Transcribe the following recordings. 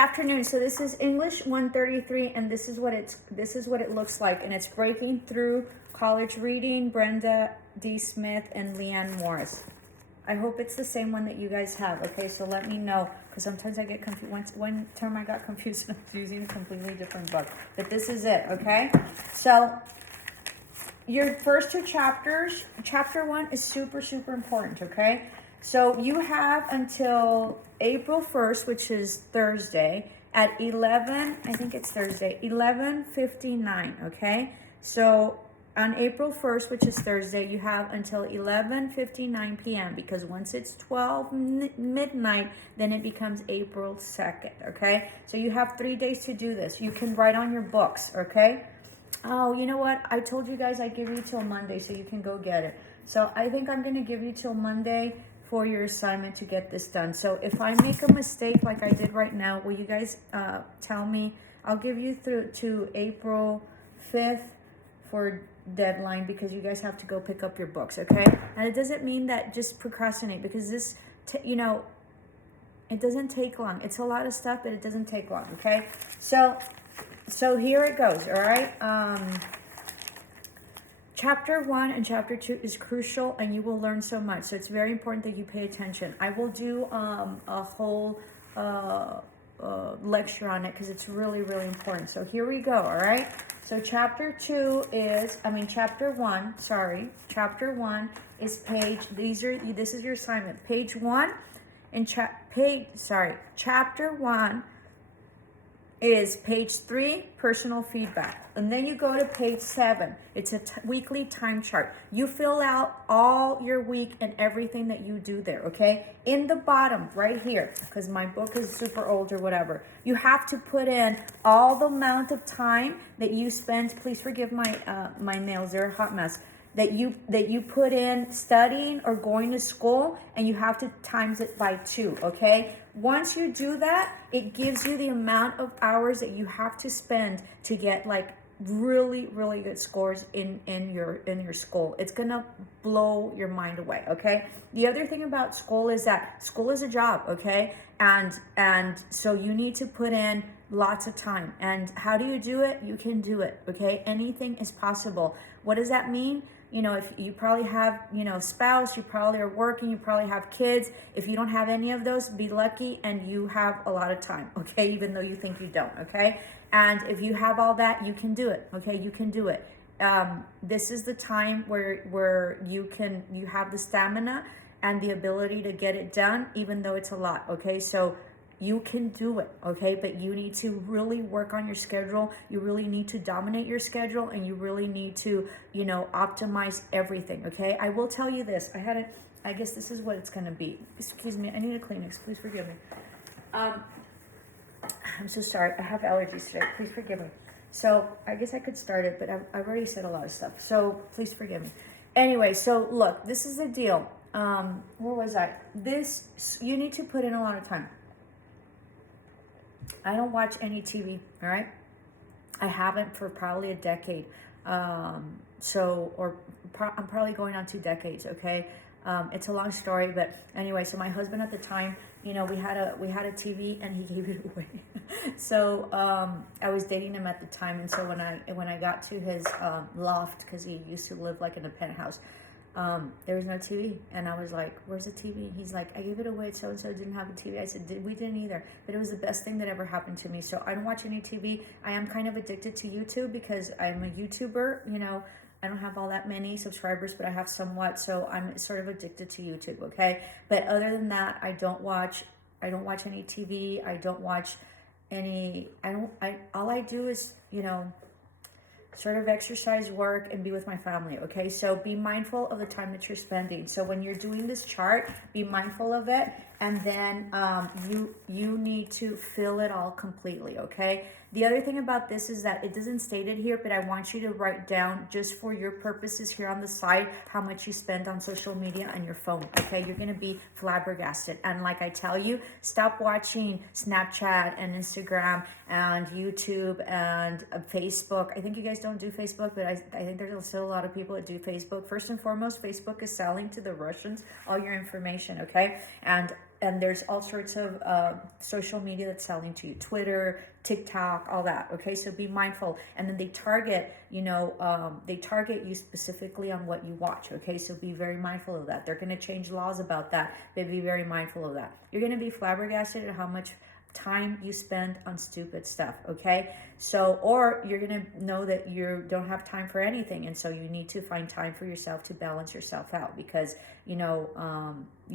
afternoon. So this is English 133, and this is what it looks like, and it's breaking through college reading. Brenda D. Smith and Leanne Morris. I hope it's the same one that you guys have. Okay, so let me know, because sometimes I get confused. One term I got confused and I was using a completely different book. But this is it, okay? So your first two chapters, chapter 1 is super, super important, okay? So you have until April 1st, which is Thursday, at 11, I think it's Thursday, 11:59, okay? So on April 1st, which is Thursday, you have until 11:59 p.m. because once it's 12 midnight, then it becomes April 2nd, okay? So you have 3 days to do this. You can write on your books, okay? Oh, you know what? I told you guys I'd give you till Monday so you can go get it. So I think I'm going to give you till Monday for your assignment to get this done. So if I make a mistake like I did right now, will you guys tell me? I'll give you through to April 5th for deadline because you guys have to go pick up your books, okay? And it doesn't mean that just procrastinate, because this, you know, it doesn't take long. It's a lot of stuff, but it doesn't take long, okay? So here it goes, all right? Chapter 1 and Chapter 2 is crucial, and you will learn so much. So it's very important that you pay attention. I will do a whole lecture on it because it's really, really important. So here we go, all right? So Chapter 1, sorry. Chapter 1 is this is your assignment. Page 1 and Chapter 1 is page 3, personal feedback. And then you go to page 7. It's a weekly time chart. You fill out all your week and everything that you do there, okay? In the bottom, right here, because my book is super old or whatever, you have to put in all the amount of time that you spend. Please forgive my my nails, they're a hot mess. That you put in studying or going to school, and you have to times it by 2, okay? Once you do that, it gives you the amount of hours that you have to spend to get like really, really good scores in your school. It's gonna blow your mind away, okay? The other thing about school is that school is a job, okay? And so you need to put in lots of time. And how do you do it? You can do it, okay? Anything is possible. What does that mean? You know, if you probably have, you know, spouse, you probably are working, you probably have kids. If you don't have any of those, be lucky and you have a lot of time, okay? Even though you think you don't, okay? And if you have all that, you can do it, okay? You can do it. This is the time where you have the stamina and the ability to get it done, even though it's a lot, okay? So you can do it, okay? But you need to really work on your schedule. You really need to dominate your schedule, and you really need to, you know, optimize everything, okay? I will tell you this. I guess this is what it's going to be. Excuse me. I need a Kleenex. Please forgive me. I'm so sorry. I have allergies today. Please forgive me. So I guess I could start it, but I've already said a lot of stuff. So please forgive me. Anyway, so look, this is the deal. Where was I? You need to put in a lot of time. I don't watch any TV, all right? I haven't for probably a decade. I'm probably going on 2 decades, okay? It's a long story, but anyway, so my husband at the time, you know, we had a TV and he gave it away. So I was dating him at the time, and so when I got to his loft, because he used to live like in a penthouse, there was no TV, and I was like, where's the TV? He's like, I gave it away, so-and-so didn't have a TV. I said, we didn't either, but it was the best thing that ever happened to me. So I don't watch any TV. I am kind of addicted to YouTube because I'm a YouTuber. You know, I don't have all that many subscribers, but I have somewhat, so I'm sort of addicted to YouTube, okay? But other than that, I don't watch any TV. I don't watch any, all I do is, you know, sort of exercise, work, and be with my family, okay? So be mindful of the time that you're spending. So when you're doing this chart, be mindful of it, and then you need to fill it all completely, okay? The other thing about this is that it doesn't state it here, but I want you to write down, just for your purposes here on the side, how much you spend on social media and your phone, okay? You're going to be flabbergasted. And like I tell you, stop watching Snapchat and Instagram and YouTube and Facebook. I think you guys don't do Facebook, but I think there's still a lot of people that do Facebook. First and foremost, Facebook is selling to the Russians all your information, okay? And and there's all sorts of social media that's selling to you, Twitter, TikTok, all that. Okay, so be mindful. And then they target, they target you specifically on what you watch. Okay, so be very mindful of that. They're going to change laws about that, but be very mindful of that. You're going to be flabbergasted at how much time you spend on stupid stuff. Okay, so, or you're going to know that you don't have time for anything, and so you need to find time for yourself to balance yourself out, because you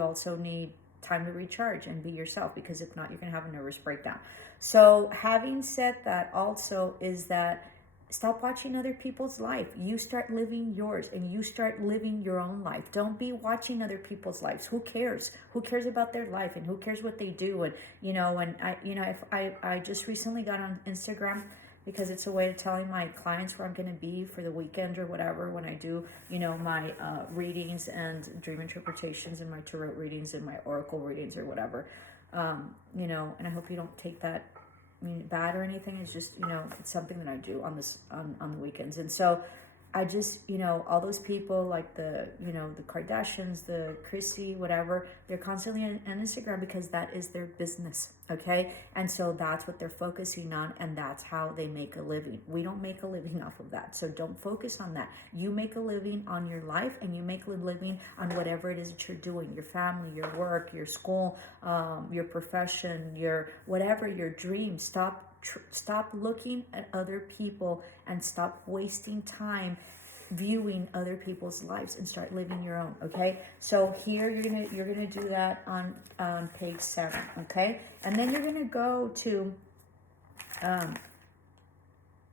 also need time to recharge and be yourself, because if not, you're going to have a nervous breakdown. So having said that, also is that stop watching other people's life. You start living yours, and you start living your own life. Don't be watching other people's lives. Who cares? Who cares about their life, and who cares what they do? And if I just recently got on Instagram, because it's a way of telling my clients where I'm going to be for the weekend or whatever when I do, my readings and dream interpretations and my tarot readings and my oracle readings or whatever. And I hope you don't take that bad or anything. It's just, it's something that I do on the weekends. And so I just, all those people like the Kardashians, the Chrissy, whatever, they're constantly on Instagram because that is their business. Okay. And so that's what they're focusing on, and that's how they make a living. We don't make a living off of that. So don't focus on that. You make a living on your life, and you make a living on whatever it is that you're doing, your family, your work, your school, your profession, your whatever, your dreams. Stop looking at other people and stop wasting time viewing other people's lives and start living your own. Okay, so here you're gonna do that on page 7. Okay, and then you're gonna go to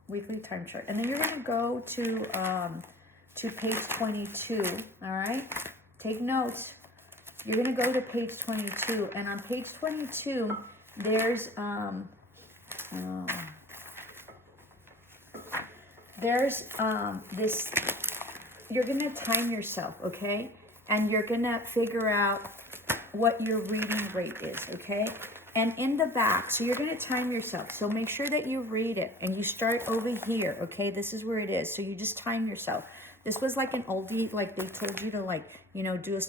weekly time chart, and then you're gonna go to page 22. All right, take notes. You're gonna go to page 22, and on page 22 there's this, you're gonna time yourself, okay, and you're gonna figure out what your reading rate is, okay, and in the back, so you're gonna time yourself, so make sure that you read it and you start over here. Okay, this is where it is, so you just time yourself. This was like an oldie, like they told you to do a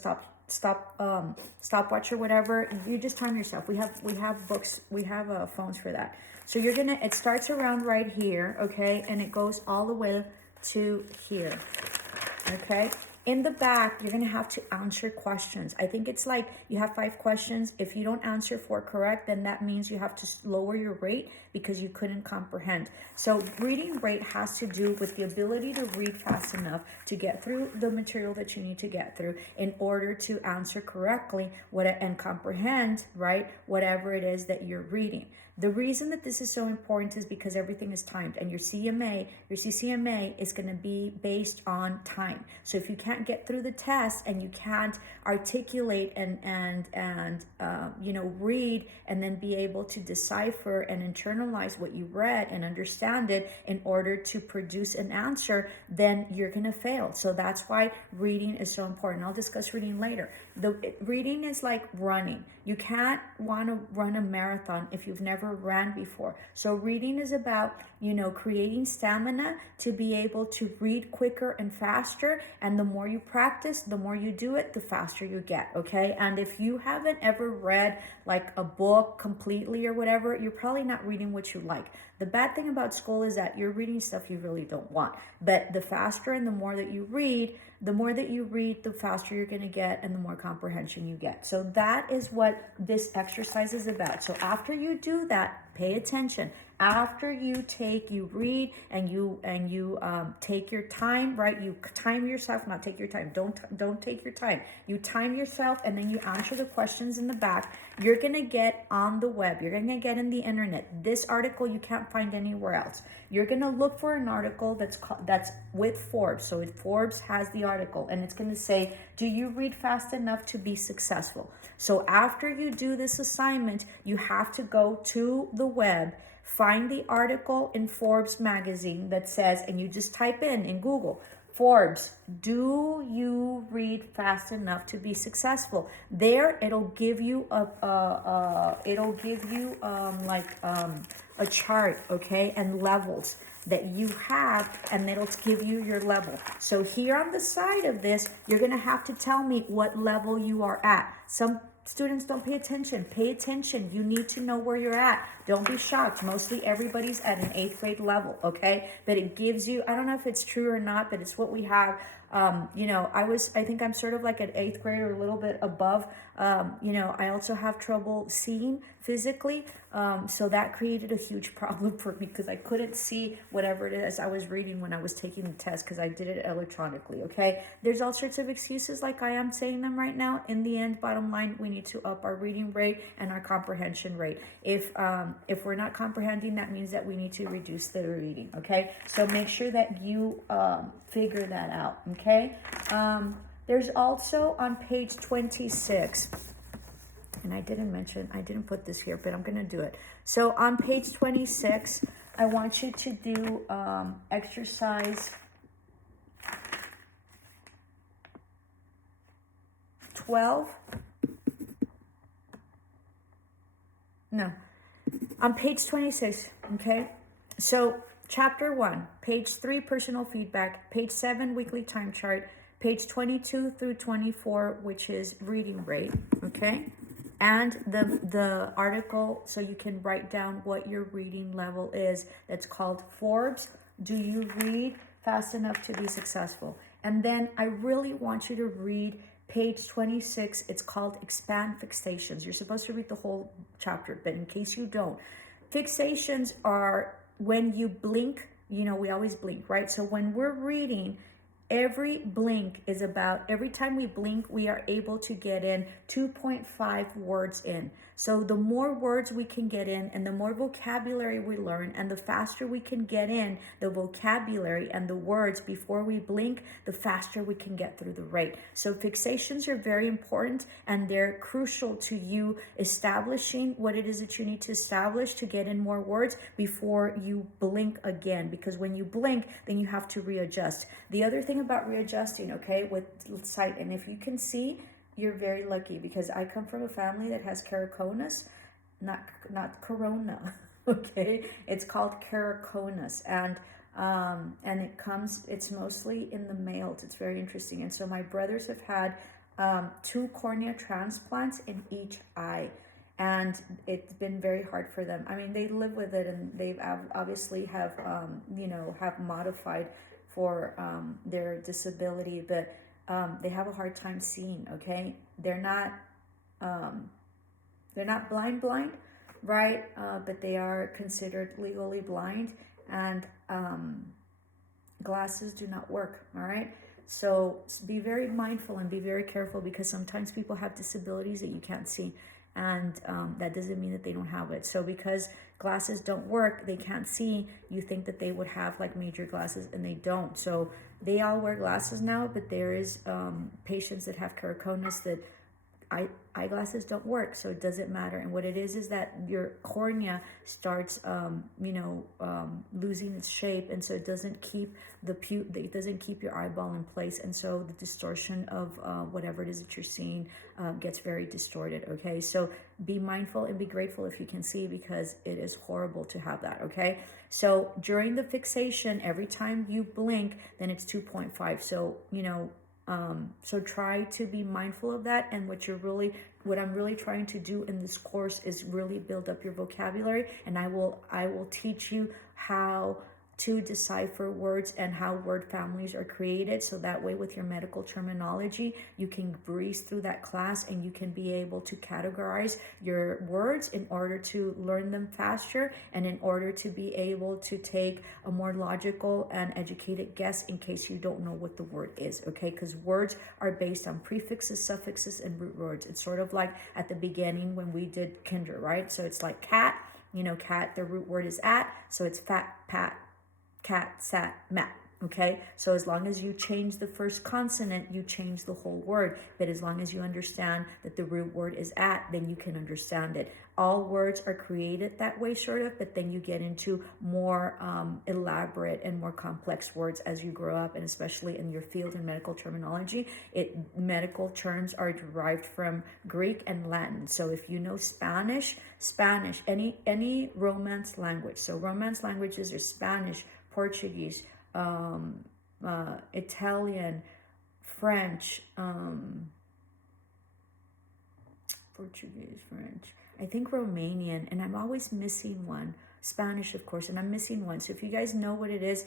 stopwatch or whatever. You just time yourself. We have books, we have phones for that. So it starts around right here, okay, and it goes all the way to here. Okay, in the back you're gonna have to answer questions. I think it's like you have 5 questions. If you don't answer 4 correct, then that means you have to lower your rate because you couldn't comprehend. So reading rate has to do with the ability to read fast enough to get through the material that you need to get through in order to answer correctly and comprehend, right, whatever it is that you're reading. The reason that this is so important is because everything is timed, and your CCMA is going to be based on time. So if you can't get through the test and you can't articulate and read and then be able to decipher and internalize what you read and understand it in order to produce an answer, then you're going to fail. So that's why reading is so important. I'll discuss reading later. Reading is like running. You can't want to run a marathon if you've never ran before. So reading is about, creating stamina to be able to read quicker and faster. And the more you practice, the more you do it, the faster you get. Okay. And if you haven't ever read like a book completely or whatever, you're probably not reading what you like. The bad thing about school is that you're reading stuff you really don't want. But the faster and the more that you read, the faster you're going to get and the more comprehension you get. So that is what this exercise is about. So after you do that, pay attention. After you read and you take your time, right? You time yourself, not take your time. Don't take your time. You time yourself, and then you answer the questions in the back. You're gonna get on the web. You're gonna get in the internet. This article you can't find anywhere else. You're gonna look for an article that's with Forbes. So Forbes has the article, and it's gonna say, "Do you read fast enough to be successful?" So after you do this assignment, you have to go to the web. Find the article in Forbes magazine that says, and you just type in Google, Forbes, do you read fast enough to be successful? There, it'll give you a chart, okay, and levels that you have, and it'll give you your level. So here on the side of this, you're gonna have to tell me what level you are at. Some students, don't pay attention. Pay attention. You need to know where you're at. Don't be shocked. Mostly everybody's at an 8th grade level, okay? But it gives you, I don't know if it's true or not, but it's what we have. You know, I think I'm sort of like an 8th grade or a little bit above. You know, I also have trouble seeing physically. So that created a huge problem for me because I couldn't see whatever it is I was reading when I was taking the test because I did it electronically, okay? There's all sorts of excuses like I am saying them right now. In the end, bottom line, we need to up our reading rate and our comprehension rate. If we're not comprehending, that means that we need to reduce the reading, okay? So make sure that you figure that out, okay? There's also on page 26, and I didn't put this here, but I'm going to do it. So on page 26, I want you to do exercise 12. No, on page 26, okay? So chapter 1, page 3, personal feedback, page 7, weekly time chart, page 22 through 24, which is reading rate, okay? And the article, so you can write down what your reading level is. That's called Forbes. Do you read fast enough to be successful? And then I really want you to read page 26. It's called Expand Fixations. You're supposed to read the whole chapter, but in case you don't, fixations are when you blink. You know, we always blink, right? So when we're reading, every blink is about, every time we blink, we are able to get in 2.5 words in. So the more words we can get in and the more vocabulary we learn and the faster we can get in the vocabulary and the words before we blink, the faster we can get through the rate. So fixations are very important and they're crucial to you establishing what it is that you need to establish to get in more words before you blink again. Because when you blink, then you have to readjust. The other thing about readjusting, okay, with sight, and if you can see, you're very lucky because I come from a family that has keratoconus, not corona, okay? It's called keratoconus, and it's mostly in the males. It's very interesting. And so my brothers have had 2 cornea transplants in each eye, and it's been very hard for them. I mean, they live with it, and they've obviously have have modified for their disability, but they have a hard time seeing, okay? They're not blind, right? But they are considered legally blind, and glasses do not work, all right? So be very mindful and be very careful because sometimes people have disabilities that you can't see, and that doesn't mean that they don't have it. So because glasses don't work, they can't see, you think that they would have like major glasses, and they don't. So they all wear glasses now, but there is patients that have keratoconus that eyeglasses don't work, so it doesn't matter. And what it is that your cornea starts losing its shape, and so it doesn't keep it doesn't keep your eyeball in place, and so the distortion of whatever it is that you're seeing gets very distorted, okay? So be mindful and be grateful if you can see, because it is horrible to have that, okay? So during the fixation, every time you blink, then it's 2.5. So so try to be mindful of that. And what I'm really trying to do in this course is really build up your vocabulary, and I will teach you how to decipher words and how word families are created, so that way with your medical terminology you can breeze through that class and you can be able to categorize your words in order to learn them faster and in order to be able to take a more logical and educated guess in case you don't know what the word is, okay? Because words are based on prefixes, suffixes, and root words. It's sort of like at the beginning when we did kinder, right? So it's like cat, cat, the root word is at, so it's fat, pat, cat, sat, mat, okay? So as long as you change the first consonant, you change the whole word. But as long as you understand that the root word is at, then you can understand it. All words are created that way, sort of, but then you get into more elaborate and more complex words as you grow up, and especially in your field in medical terminology. Medical terms are derived from Greek and Latin. So if you know Spanish, any Romance language. So Romance languages are Spanish, Portuguese, Italian, French, Portuguese, French. I think Romanian, and I'm always missing one. Spanish, of course, and I'm missing one. So if you guys know what it is,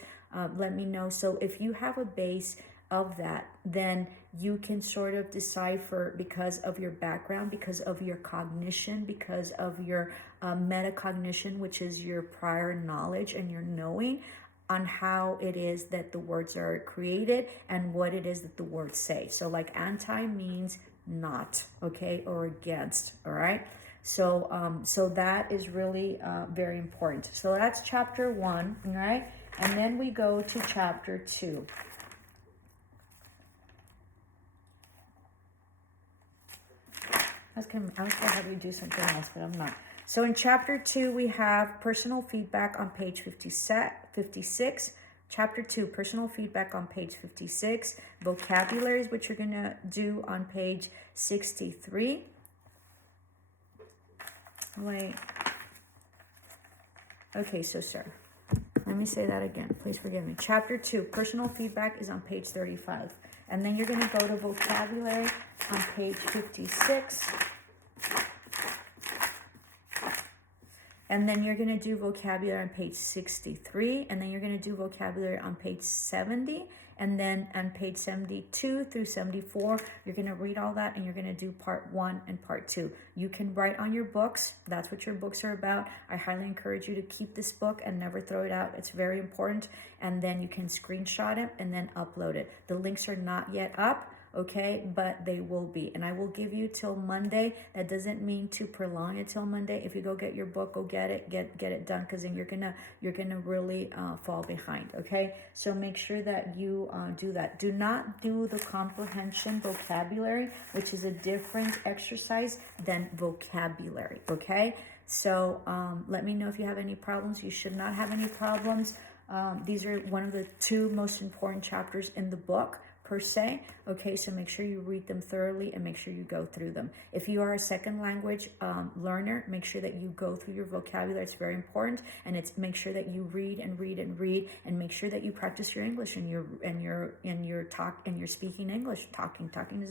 let me know. So if you have a base of that, then you can sort of decipher because of your background, because of your cognition, because of your metacognition, which is your prior knowledge and your knowing on how it is that the words are created and what it is that the words say. So like anti means not, okay, or against, all right? So so that is really very important. So that's chapter 1, all right? And then we go to chapter 2. I was going to have you do something else, but I'm not. So in chapter 2, we have personal feedback on page 56. Chapter 2, personal feedback on page 56. Vocabularies, which you're going to do on page 63. Wait. Okay, so sir, let me say that again. Please forgive me. Chapter 2, personal feedback is on page 35. And then you're going to go to vocabulary on page 56. And then you're going to do vocabulary on page 63. And then you're going to do vocabulary on page 70. And then on page 72 through 74, you're going to read all that and you're going to do part 1 and part 2. You can write on your books. That's what your books are about. I highly encourage you to keep this book and never throw it out. It's very important. And then you can screenshot it and then upload it. The links are not yet up, okay, but they will be. And I will give you till Monday. That doesn't mean to prolong it till Monday. If you go get your book, go get it, get it done, because then you're gonna really fall behind, okay? So make sure that you do that. Do not do the comprehension vocabulary, which is a different exercise than vocabulary, okay? So let me know if you have any problems. You should not have any problems. These are one of the 2 most important chapters in the book, per se. Okay, so make sure you read them thoroughly and make sure you go through them. If you are a second language learner, make sure that you go through your vocabulary. It's very important, and it's make sure that you read and read and read, and make sure that you practice your English and your talk and your speaking English. Talking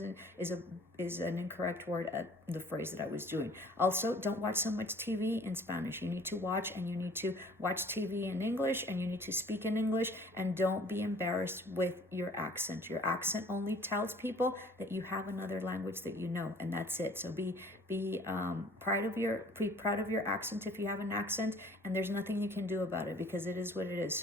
is an incorrect word at the phrase that I was doing. Also, don't watch so much TV in Spanish. You need to watch TV in English, and you need to speak in English, and don't be embarrassed with your accent. Your accent only tells people that you have another language that you know, and that's it. So be proud of your accent if you have an accent, and there's nothing you can do about it because it is what it is.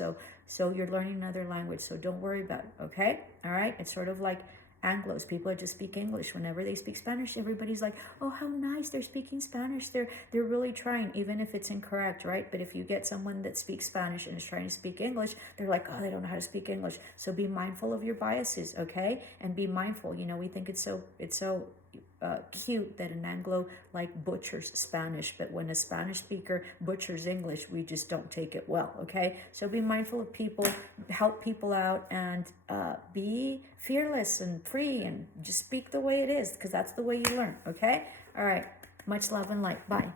So you're learning another language, so don't worry about it, okay? All right? It's sort of like Anglos. People that just speak English. Whenever they speak Spanish, everybody's like, oh, how nice, they're speaking Spanish. They're really trying, even if it's incorrect, right? But if you get someone that speaks Spanish and is trying to speak English, they're like, oh, they don't know how to speak English. So be mindful of your biases, okay? And be mindful. You know, we think it's so cute that an Anglo like butchers Spanish, but when a Spanish speaker butchers English, we just don't take it well, okay? So be mindful of people, help people out, and be fearless and free, and just speak the way it is, because that's the way you learn, okay? All right, much love and light. Bye.